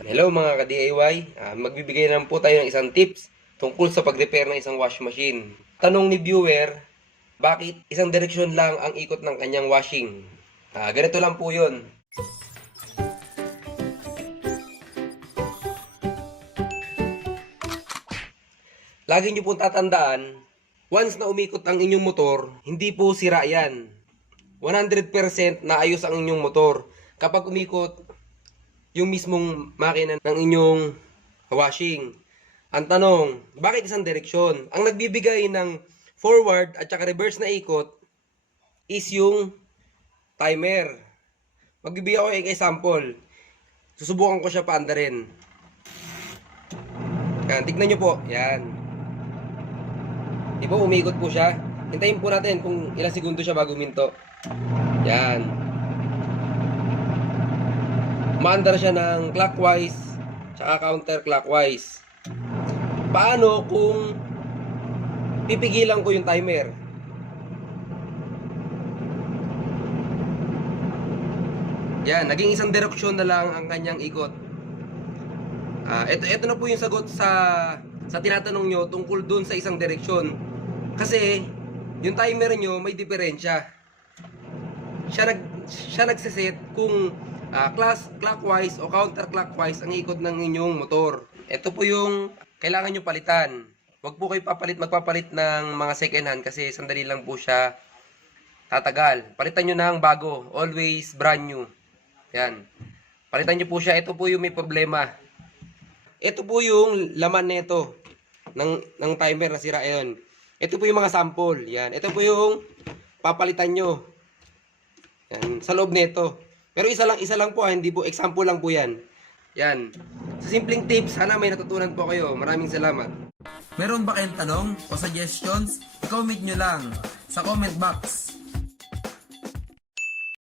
Hello mga ka-DIY, Ah, magbibigay naman po tayo ng isang tips tungkol sa pag-repair ng isang wash machine. Tanong ni viewer, bakit isang direksyon lang ang ikot ng kanyang washing? Ah, ganito lang po yun. Lagi niyo pong tatandaan, once na umikot ang inyong motor, hindi po sira yan. 100% na ayos ang inyong motor. Kapag umikot, yung mismong makina ng inyong washing. Ang tanong, bakit isang direksyon? Ang nagbibigay ng forward at saka reverse na ikot is yung timer. Magbibigay ako ng example. Susubukan ko siya paanda rin. Yan, tignan nyo po. Yan. Di ba umikot po siya? Hintayin po natin kung ilang segundo siya bago minto. Yan. Maandar siya ng clockwise tsaka counterclockwise. Paano kung pipigilan ko yung timer? Yan, naging isang direksyon na lang ang kanyang ikot. Ah, ito ito na po yung sagot sa sa tinatanong nyo tungkol dun sa isang direksyon. Kasi yung timer nyo may diferensya. Siya nag siya nagseset kung ah, class clockwise o counterclockwise ang ikot ng inyong motor. Ito po yung kailangan nyo palitan. Huwag po kayo papalit magpapalit ng mga second hand kasi sandali lang po siya tatagal. Palitan nyo ng bago. Always brand new. Yan. Palitan nyo po siya. Ito po yung may problema. Ito po yung laman nito ng ng timer na sira ayon. Ito po yung mga sample. Yan. Ito po yung papalitan nyo. Yan. Sa loob nito. Pero isa lang isa lang po, ah, hindi po example lang po 'yan. Yan. Sa simpleng tips, sana may natutunan po kayo. Maraming salamat. Meron ba kayong tanong o suggestions? I-comment nyo lang sa comment box.